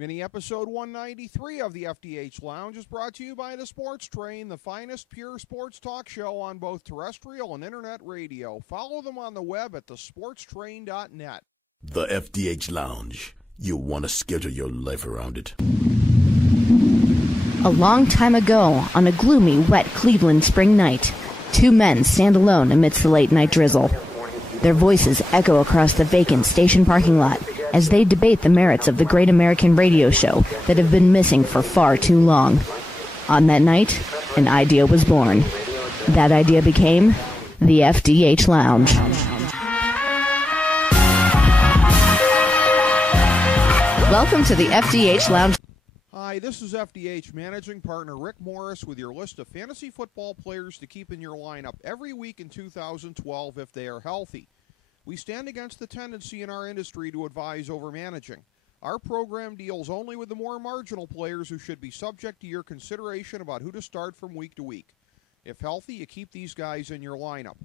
Mini episode 193 of the FDH Lounge is brought to you by the Sports Train, the finest pure sports talk show on both terrestrial and internet radio. Follow them on the web at thesportstrain.net. The FDH Lounge. You want to schedule your life around it. A long time ago, on a gloomy, wet Cleveland spring night, two men stand alone amidst the late-night drizzle. Their voices echo across the vacant station parking lot as they debate the merits of the great American radio show that have been missing for far too long. On that night, an idea was born. That idea became the FDH Lounge. Welcome to the FDH Lounge. Hi, this is FDH Managing Partner Rick Morris with your list of fantasy football players to keep in your lineup every week in 2012 if they are healthy. We stand against the tendency in our industry to advise over managing. Our program deals only with the more marginal players who should be subject to your consideration about who to start from week to week. If healthy, you keep these guys in your lineup.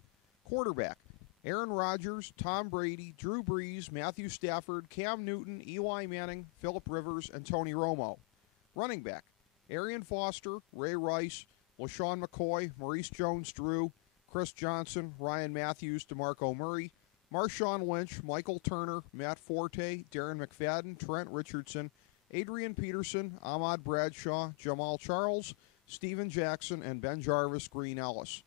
Quarterback: Aaron Rodgers, Tom Brady, Drew Brees, Matthew Stafford, Cam Newton, Eli Manning, Phillip Rivers, and Tony Romo. Running back: Arian Foster, Ray Rice, LaShawn McCoy, Maurice Jones-Drew, Chris Johnson, Ryan Matthews, DeMarco Murray, Marshawn Lynch, Michael Turner, Matt Forte, Darren McFadden, Trent Richardson, Adrian Peterson, Ahmad Bradshaw, Jamal Charles, Steven Jackson, and Ben Jarvis Green Ellis.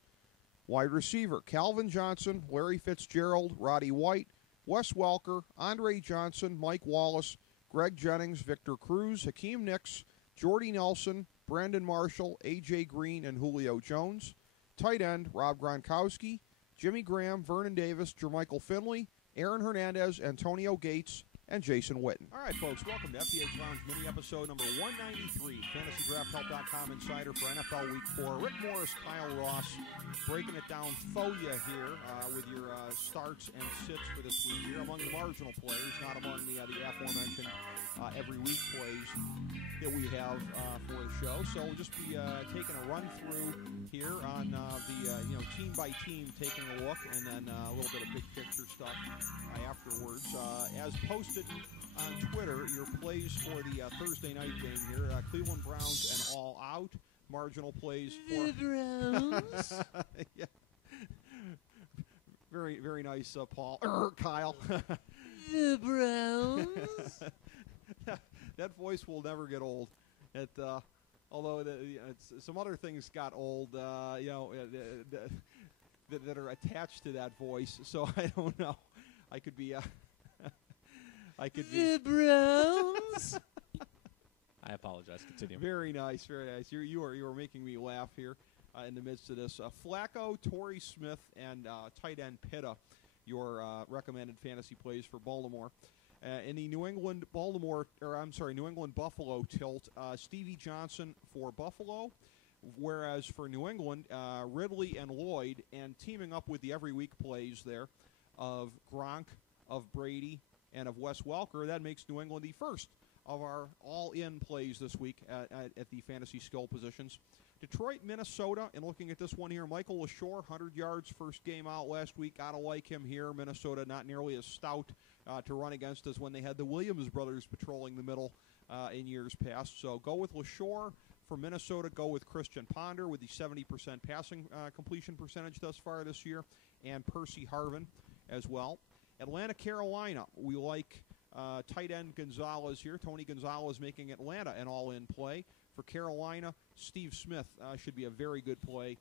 Wide receiver: Calvin Johnson, Larry Fitzgerald, Roddy White, Wes Welker, Andre Johnson, Mike Wallace, Greg Jennings, Victor Cruz, Hakeem Nicks, Jordy Nelson, Brandon Marshall, A.J. Green, and Julio Jones. Tight end: Rob Gronkowski, Jimmy Graham, Vernon Davis, Jermichael Finley, Aaron Hernandez, Antonio Gates, and Jason Witten. All right, folks, welcome to FDH Lounge mini episode number 193, FantasyDraftHelp.com Insider for NFL Week 4. Rick Morris, Kyle Ross, breaking it down for you here with your starts and sits for this week here among the marginal players, not among the aforementioned every week plays that we have for the show. So we'll just be taking a run through here on the team by team, taking a look, and then a little bit of big picture stuff afterwards. As posted on Twitter, your plays for the Thursday night game here: Cleveland Browns and all out. Marginal plays for the Browns. Yeah. Very, very nice, Paul. Kyle. The Browns. That voice will never get old. Although some other things got old, that are attached to that voice. So I don't know. I could be. The Browns. I apologize. Continue. Very nice, very nice. You are making me laugh here in the midst of this. Flacco, Torrey Smith, and tight end Pitta, your recommended fantasy plays for Baltimore. In the New England Buffalo tilt, Stevie Johnson for Buffalo, whereas for New England, Ridley and Lloyd, and teaming up with the every week plays there of Gronk, of Brady, and of Wes Welker. That makes New England the first of our all-in plays this week at the fantasy skill positions. Detroit, Minnesota, and looking at this one here, Michael LaShore, 100 yards, first game out last week. Gotta like him here. Minnesota not nearly as stout to run against as when they had the Williams brothers patrolling the middle in years past. So go with LaShore. For Minnesota, go with Christian Ponder with the 70% passing completion percentage thus far this year, and Percy Harvin as well. Atlanta, Carolina, we like tight end Gonzalez here. Tony Gonzalez making Atlanta an all-in play. For Carolina, Steve Smith should be a very good play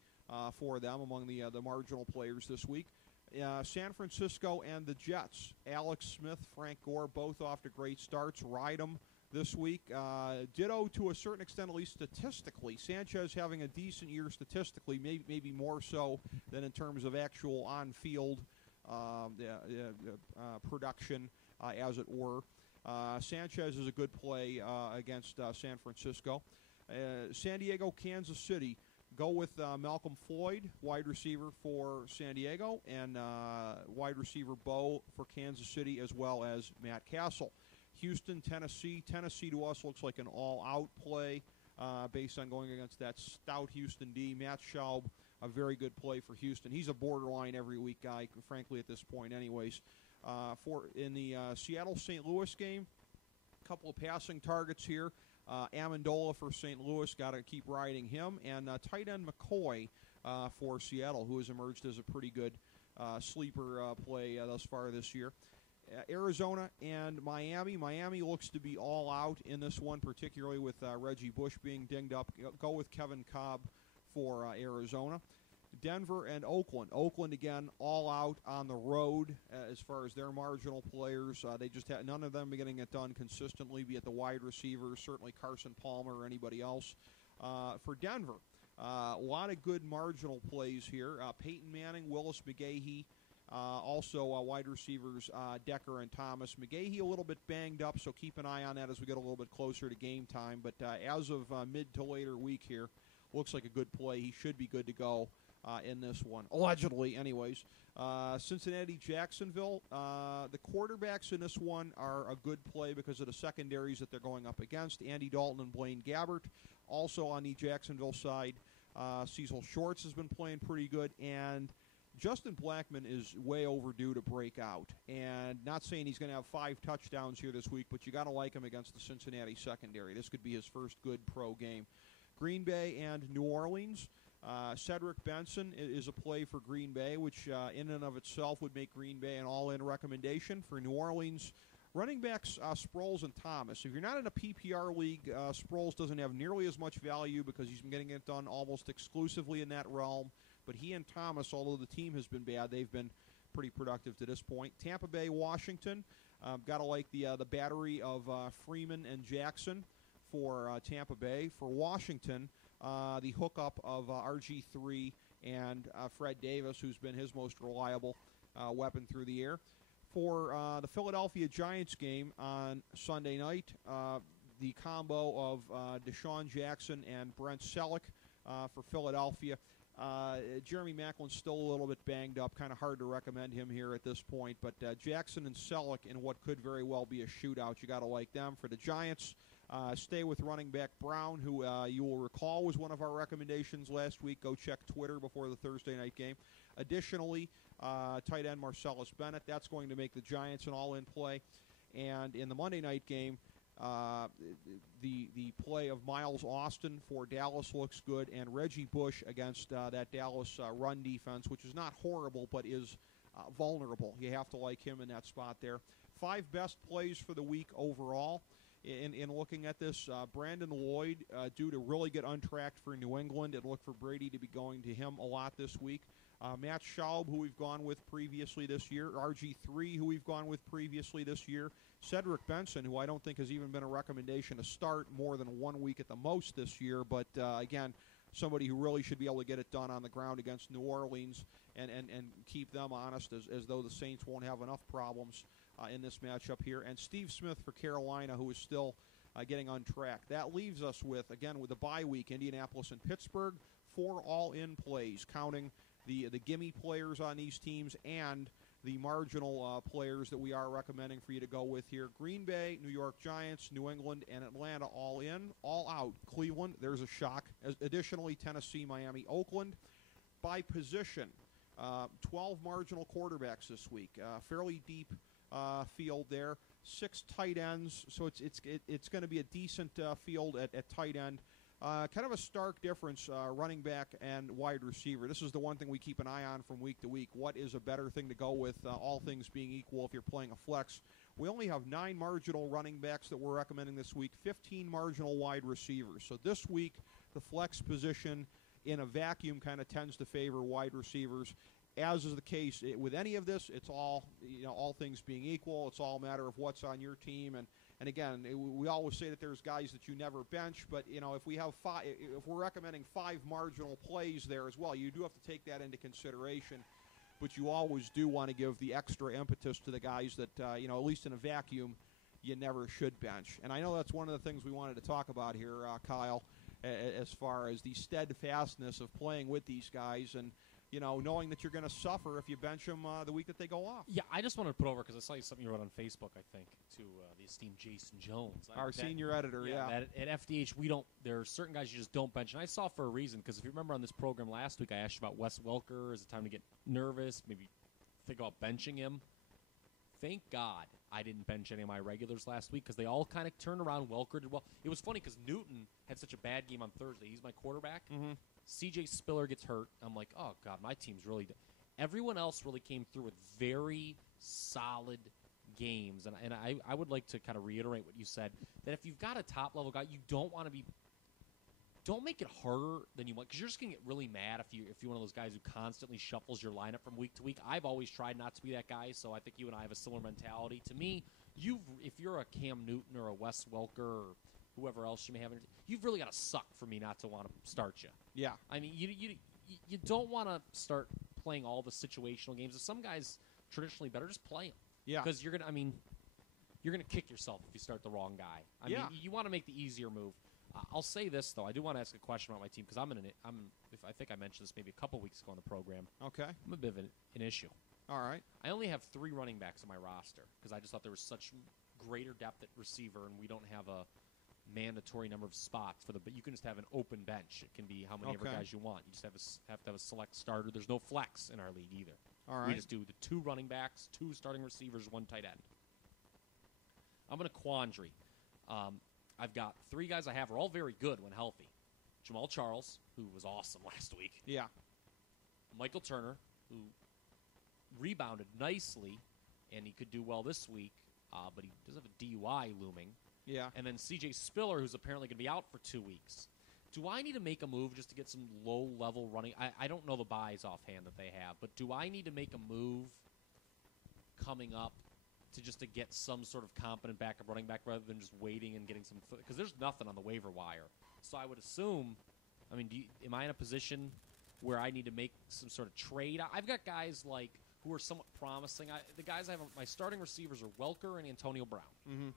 for them among the marginal players this week. San Francisco and the Jets, Alex Smith, Frank Gore, both off to great starts. Ride them this week. Ditto to a certain extent, at least statistically. Sanchez having a decent year statistically, maybe more so than in terms of actual on-field production, as it were. Sanchez is a good play against San Francisco. San Diego, Kansas City, go with Malcolm Floyd, wide receiver for San Diego, and wide receiver Bo for Kansas City, as well as Matt Castle. Houston, Tennessee. Tennessee to us looks like an all-out play based on going against that stout Houston D. Matt Schaub, a very good play for Houston. He's a borderline every week guy, frankly, at this point anyways. In the Seattle-St. Louis game, couple of passing targets here. Amendola for St. Louis, got to keep riding him. And tight end McCoy for Seattle, who has emerged as a pretty good sleeper play thus far this year. Arizona and Miami. Miami looks to be all out in this one, particularly with Reggie Bush being dinged up. Go with Kevin Cobb for Arizona. Denver and Oakland. Oakland, again, all out on the road as far as their marginal players. They just had none of them getting it done consistently, be it the wide receivers, certainly Carson Palmer or anybody else. For Denver, a lot of good marginal plays here. Peyton Manning, Willis McGahee, also wide receivers Decker and Thomas. McGahee a little bit banged up, so keep an eye on that as we get a little bit closer to game time. But as of mid to later week here, looks like a good play. He should be good to go in this one, allegedly anyways. Cincinnati-Jacksonville, the quarterbacks in this one are a good play because of the secondaries that they're going up against. Andy Dalton and Blaine Gabbert. Also on the Jacksonville side, Cecil Shorts has been playing pretty good, and Justin Blackmon is way overdue to break out. And not saying he's going to have 5 touchdowns here this week, but you got to like him against the Cincinnati secondary. This could be his first good pro game. Green Bay and New Orleans. Cedric Benson is a play for Green Bay, which in and of itself would make Green Bay an all-in recommendation. For New Orleans, running backs Sproles and Thomas. If you're not in a PPR league, Sproles doesn't have nearly as much value because he's been getting it done almost exclusively in that realm. But he and Thomas, although the team has been bad, they've been pretty productive to this point. Tampa Bay, Washington. Got to like the battery of Freeman and Jackson for Tampa Bay. For Washington, the hookup of RG3 and Fred Davis, who's been his most reliable weapon through the air. For the Philadelphia Giants game on Sunday night, the combo of Deshaun Jackson and Brent Selleck for Philadelphia. Jeremy Macklin's still a little bit banged up, kind of hard to recommend him here at this point, but Jackson and Selleck in what could very well be a shootout. You got to like them. For the Giants, stay with running back Brown, who you will recall was one of our recommendations last week. Go check Twitter before the Thursday night game. Additionally, tight end Marcellus Bennett. That's going to make the Giants an all-in play. And in the Monday night game, the play of Miles Austin for Dallas looks good, and Reggie Bush against that Dallas run defense, which is not horrible but is vulnerable. You have to like him in that spot there. 5 best plays for the week overall. In looking at this, Brandon Lloyd, due to really get untracked for New England, it looked for Brady to be going to him a lot this week. Matt Schaub, who we've gone with previously this year. RG3, who we've gone with previously this year. Cedric Benson, who I don't think has even been a recommendation to start more than 1 week at the most this year. But, again, somebody who really should be able to get it done on the ground against New Orleans and keep them honest as though the Saints won't have enough problems in this matchup here. And Steve Smith for Carolina, who is still getting untracked. That leaves us with, again, with the bye week, Indianapolis and Pittsburgh, 4 all-in plays, counting the gimme players on these teams and the marginal players that we are recommending for you to go with here. Green Bay, New York Giants, New England, and Atlanta all in. All out, Cleveland, there's a shock. Additionally, Tennessee, Miami, Oakland. By position, 12 marginal quarterbacks this week. Fairly deep field there. 6 tight ends, so it's going to be a decent field at tight end. Kind of a stark difference, running back and wide receiver. This is the one thing we keep an eye on from week to week. What is a better thing to go with, all things being equal, if you're playing a flex? We only have 9 marginal running backs that we're recommending this week, 15 marginal wide receivers. So this week, the flex position in a vacuum kind of tends to favor wide receivers. As is the case with any of this, it's all, all things being equal. It's all a matter of what's on your team. And again, we always say that there's guys that you never bench, but if we're recommending 5 marginal plays there as well, you do have to take that into consideration. But you always do want to give the extra impetus to the guys that at least in a vacuum, you never should bench. And I know that's one of the things we wanted to talk about here, Kyle, as far as the steadfastness of playing with these guys and knowing that you're going to suffer if you bench them the week that they go off. Yeah, I just wanted to put over, because I saw something you wrote on Facebook, I think, to the esteemed Jason Jones. Our senior editor, yeah. That at FDH, there are certain guys you just don't bench. And I saw for a reason, because if you remember on this program last week, I asked you about Wes Welker. Is it time to get nervous? Maybe think about benching him. Thank God I didn't bench any of my regulars last week because they all kind of turned around. Welker did well. It was funny because Newton had such a bad game on Thursday. He's my quarterback. Mm-hmm. C.J. Spiller gets hurt. I'm like, oh, God, my team's really – everyone else really came through with very solid games. And I would like to kind of reiterate what you said, that if you've got a top-level guy, you don't want to be – don't make it harder than you want, because you're just going to get really mad if you're one of those guys who constantly shuffles your lineup from week to week. I've always tried not to be that guy, so I think you and I have a similar mentality. To me, if you're a Cam Newton or a Wes Welker or whoever else you may have, you've really got to suck for me not to want to start you. Yeah. I mean, you don't want to start playing all the situational games. If some guys traditionally better, just play them. Yeah. Because you're gonna kick yourself if you start the wrong guy. I mean, you want to make the easier move. I'll say this though, I do want to ask a question about my team because I think I mentioned this maybe a couple weeks ago on the program. Okay. I'm a bit of an issue. All right. I only have 3 running backs on my roster because I just thought there was such greater depth at receiver, and we don't have a mandatory number of spots for but you can just have an open bench. It can be how many ever guys you want. You just have to have a select starter. There's no flex in our league either. All right. We just do the 2 running backs, 2 starting receivers, 1 tight end. I'm in a quandary. I've got 3 guys I have are all very good when healthy. Jamal Charles, who was awesome last week. Yeah. Michael Turner, who rebounded nicely, and he could do well this week, but he does have a DUI looming. Yeah. And then C.J. Spiller, who's apparently going to be out for 2 weeks. Do I need to make a move just to get some low-level running? I don't know the buys offhand that they have, but do I need to make a move coming up to get some sort of competent backup running back rather than just waiting and getting some – because there's nothing on the waiver wire. So I would assume – I mean, am I in a position where I need to make some sort of trade? I've got guys like who are somewhat promising. The guys I have – my starting receivers are Welker and Antonio Brown. Mm-hmm.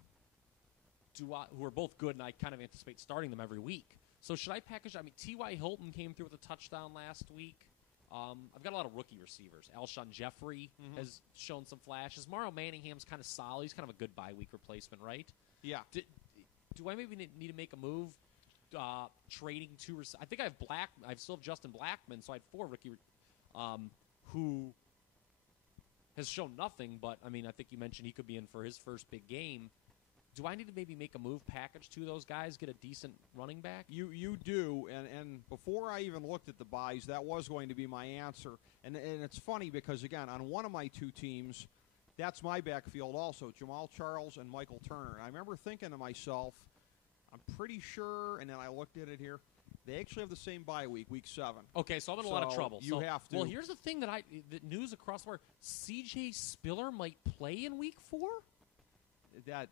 Who are both good, and I kind of anticipate starting them every week. So should I package – I mean, T.Y. Hilton came through with a touchdown last week. I've got a lot of rookie receivers. Alshon Jeffrey has shown some flashes. Mario Manningham's kind of solid. He's kind of a good bye-week replacement, right? Yeah. Do I maybe need to make a move trading 2 – I think I still have Justin Blackman, so I had 4 rookie who has shown nothing. But, I mean, I think you mentioned he could be in for his first big game. Do I need to maybe make a move, package 2 of those guys, get a decent running back? You do, and before I even looked at the buys, that was going to be my answer. And it's funny because, again, on one of my 2 teams, that's my backfield also, Jamal Charles and Michael Turner. And I remember thinking to myself, I'm pretty sure, and then I looked at it here, they actually have the same bye week, week 7. Okay, so I'm in a lot of trouble. You have to. Well, here's the thing the news across the board, C.J. Spiller might play in week 4? That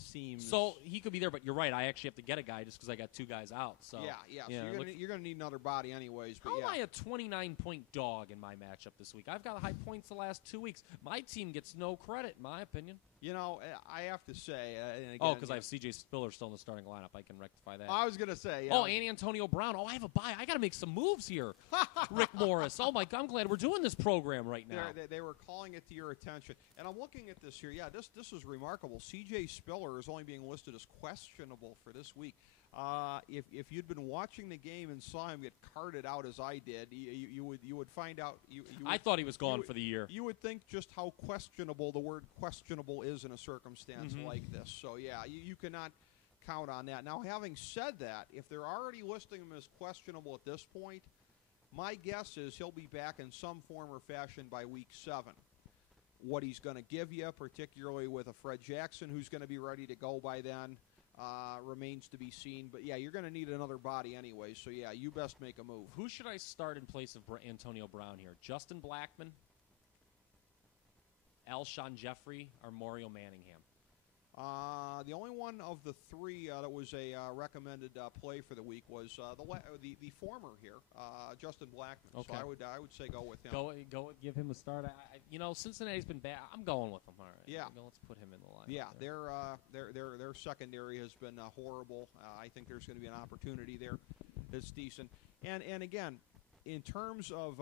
seems so he could be there, but you're right. I actually have to get a guy just because I got 2 guys out. So yeah. So you're gonna need another body anyways. But how am I a 29-point dog in my matchup this week? I've got high points the last 2 weeks. My team gets no credit, in my opinion. You know, I have to say, and again, because I have C.J. Spiller still in the starting lineup. I can rectify that. I was gonna say, and Antonio Brown. I have a bye. I got to make some moves here. Rick Morris. Oh my God, I'm glad we're doing this program right now. They were calling it to your attention, and I'm looking at this here. Yeah, this is remarkable. C.J. Spiller is only being listed as questionable for this week. If you'd been watching the game and saw him get carted out as I did, you would find out. I thought he was gone for the year. You would think just how questionable the word questionable is in a circumstance like this. So yeah, you cannot count on that. Now, having said that, if they're already listing him as questionable at this point, my guess is he'll be back in some form or fashion by week 7. What he's going to give you, particularly with a Fred Jackson who's going to be ready to go by then, remains to be seen. But, yeah, you're going to need another body anyway. So, yeah, you best make a move. Who should I start in place of Antonio Brown here? Justin Blackman, Alshon Jeffrey, or Mario Manningham? The only one of the 3 that was a recommended play for the week was the former here, Justin Blackman. Okay. So I would say go with him. Go give him a start. Cincinnati's been bad. I'm going with him. All right. Yeah. Let's put him in the line. Yeah, their secondary has been horrible. I think there's going to be an opportunity there that's decent. And again, in terms of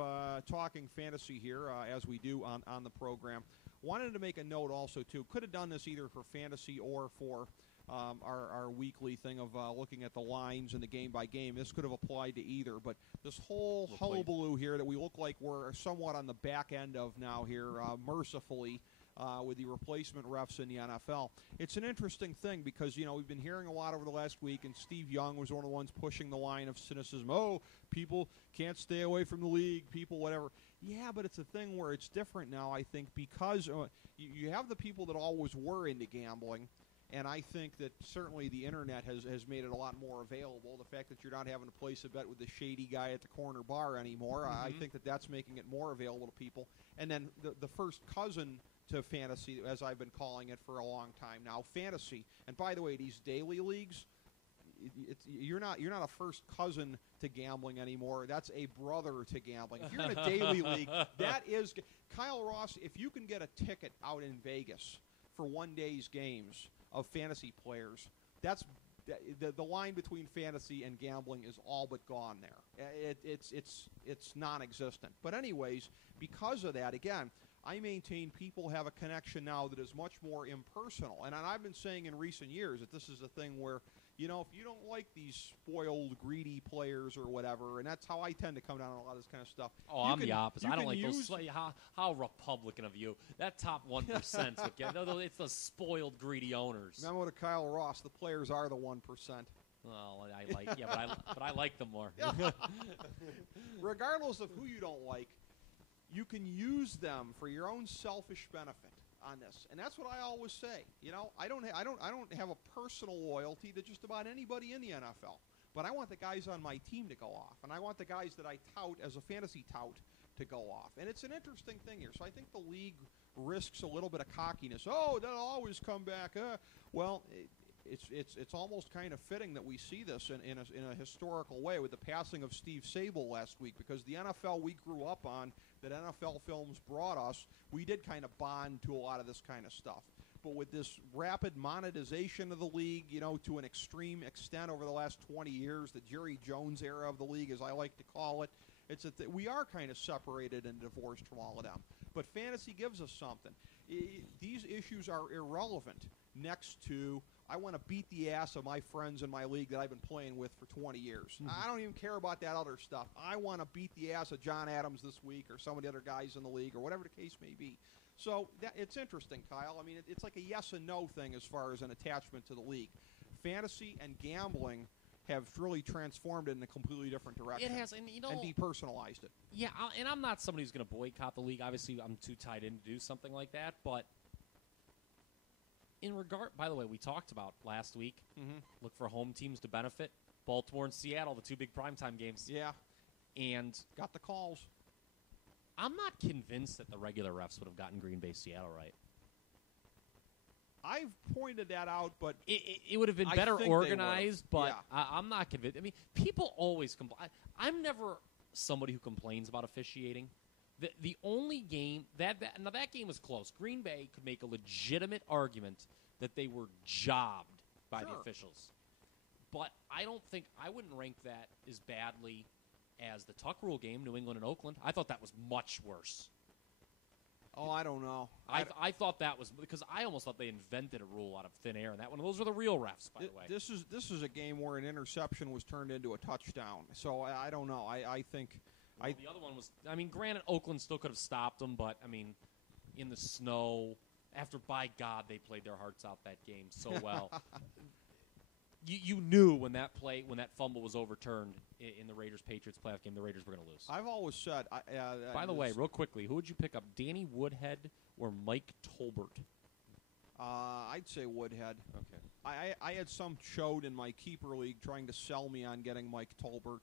talking fantasy here, as we do on the program, wanted to make a note also, too. Could have done this either for fantasy or for our weekly thing of looking at the lines and the game by game. This could have applied to either. But this whole hullabaloo here that we look like we're somewhat on the back end of now here, mercifully, with the replacement refs in the NFL. It's an interesting thing because, we've been hearing a lot over the last week, and Steve Young was one of the ones pushing the line of cynicism. Oh, people can't stay away from the league, people, whatever. Yeah, but it's a thing where it's different now, I think, because you have the people that always were into gambling, and I think that certainly the internet has made it a lot more available. The fact that you're not having to place a bet with the shady guy at the corner bar anymore, I think that that's making it more available to people. And then the first cousin to fantasy, as I've been calling it for a long time now, fantasy. And by the way, these daily leagues, you're not a first cousin to gambling anymore. That's a brother to gambling. If you're in a daily league, that is Kyle Ross. If you can get a ticket out in Vegas for one day's games of fantasy players, that's the line between fantasy and gambling is all but gone there. It's non-existent. But anyways, because of that, again, I maintain people have a connection now that is much more impersonal. And I've been saying in recent years that this is a thing where, if you don't like these spoiled, greedy players or whatever, and that's how I tend to come down on a lot of this kind of stuff. Oh, I'm the opposite. I don't like those. How Republican of you. That top 1%. It's the spoiled, greedy owners. Remember to Kyle Ross, the players are the 1%. Well, but I like them more. Regardless of who you don't like, you can use them for your own selfish benefit on this, and that's what I always say. I don't have a personal loyalty to just about anybody in the NFL, but I want the guys on my team to go off, and I want the guys that I tout as a fantasy tout to go off. And it's an interesting thing here. So I think the league risks a little bit of cockiness. Oh, they'll always come back. Well, it's almost kind of fitting that we see this in a historical way with the passing of Steve Sable last week, because the NFL we grew up on, that NFL films brought us, we did kind of bond to a lot of this kind of stuff. But with this rapid monetization of the league, to an extreme extent over the last 20 years, the Jerry Jones era of the league, as I like to call it, we are kind of separated and divorced from all of them. But fantasy gives us something. These issues are irrelevant next to, I want to beat the ass of my friends in my league that I've been playing with for 20 years. I don't even care about that other stuff. I want to beat the ass of John Adams this week or some of the other guys in the league or whatever the case may be. So it's interesting, Kyle. I mean, it's like a yes and no thing as far as an attachment to the league. Fantasy and gambling have really transformed it in a completely different direction. It has, and depersonalized it. Yeah, and I'm not somebody who's going to boycott the league. Obviously, I'm too tied in to do something like that. But in regard, by the way, we talked about last week. Look for home teams to benefit. Baltimore and Seattle, the two big primetime games. Yeah, and got the calls. I'm not convinced that the regular refs would have gotten Green Bay Seattle right. I've pointed that out, but it would have been better organized, but yeah. I'm not convinced. I mean, people always complain. I'm never somebody who complains about officiating. The only game now that game was close. Green Bay could make a legitimate argument that they were jobbed by the officials, but I wouldn't rank that as badly as the Tuck Rule game, New England and Oakland. I thought that was much worse. Oh, I don't know. I thought that was because I almost thought they invented a rule out of thin air, and that one. Those were the real refs, by the way. This is a game where an interception was turned into a touchdown. So I don't know. I think. Well, the other one was. I mean, granted, Oakland still could have stopped them, but I mean, in the snow, after by God they played their hearts out that game so well. You knew when that fumble was overturned in the Raiders-Patriots playoff game, the Raiders were going to lose. I've always said. By the way, real quickly, who would you pick up, Danny Woodhead or Mike Tolbert? I'd say Woodhead. Okay. I had some chode in my keeper league trying to sell me on getting Mike Tolbert,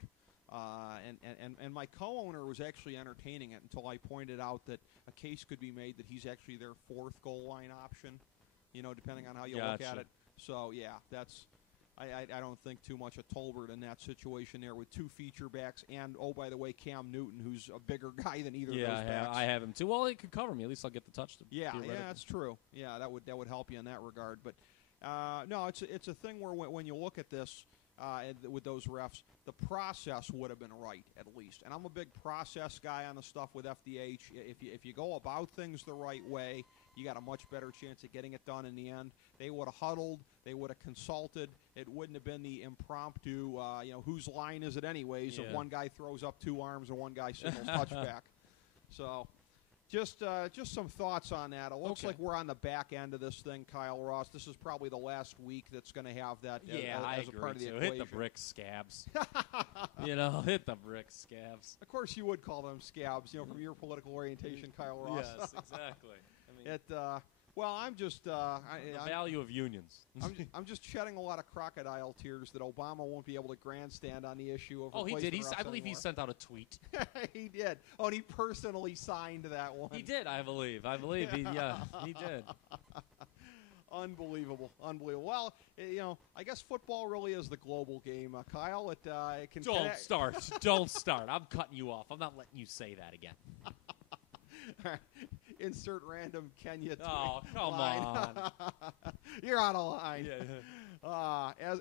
and my co-owner was actually entertaining it until I pointed out that a case could be made that he's actually their fourth goal line option, depending on how you look at it. So yeah, that's. I don't think too much of Tolbert in that situation there with two feature backs and, oh, by the way, Cam Newton, who's a bigger guy than either of those backs. Yeah, I have him too. Well, he could cover me. At least I'll get the touch. Yeah, that's true. Yeah, that would help you in that regard. But, no, it's a thing where when you look at this with those refs, the process would have been right, at least. And I'm a big process guy on the stuff with FDH. If you go about things the right way, you got a much better chance of getting it done in the end. They would have huddled. They would have consulted. It wouldn't have been the impromptu, whose line is it anyways, if one guy throws up two arms and one guy signals touchback. So, Just some thoughts on that. It looks like we're on the back end of this thing, Kyle Ross. This is probably the last week that's going to have that as a part of the equation. Hit the brick scabs. Hit the brick scabs. Of course, you would call them scabs, from your political orientation, Kyle Ross. Yes, exactly. I'm just the value of unions. I'm just shedding a lot of crocodile tears that Obama won't be able to grandstand on the issue of. He did. I believe he sent out a tweet. He did. Oh, and he personally signed that one. He did. I believe. He did. Unbelievable. Well, I guess football really is the global game, Kyle. It can. Don't start. I'm cutting you off. I'm not letting you say that again. Insert random Kenya. Oh, come on. You're out of line.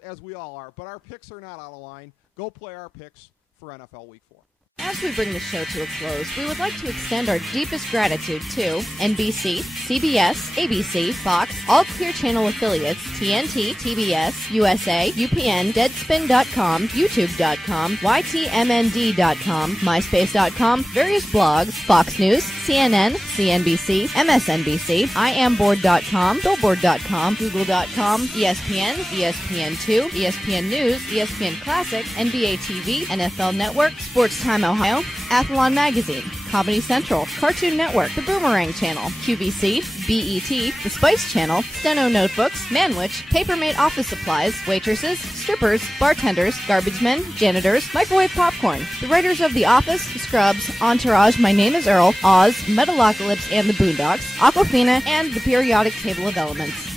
As we all are. But our picks are not out of line. Go play our picks for NFL Week 4. As we bring the show to a close, we would like to extend our deepest gratitude to NBC, CBS, ABC, Fox, all Clear Channel affiliates, TNT, TBS, USA, UPN, Deadspin.com, YouTube.com, YTMND.com, MySpace.com, various blogs, Fox News, CNN, CNBC, MSNBC, IamBoard.com, Billboard.com, Google.com, ESPN, ESPN2, ESPN News, ESPN Classic, NBA TV, NFL Network, Sports Time Ohio, Athlon Magazine, Comedy Central, Cartoon Network, The Boomerang Channel, QVC, BET, The Spice Channel, Steno Notebooks, Manwich, Papermate Office Supplies, waitresses, strippers, bartenders, garbage men, janitors, microwave popcorn, the writers of The Office, Scrubs, Entourage, My Name is Earl, Oz, Metalocalypse and the Boondocks, Aquafina, and the periodic table of elements.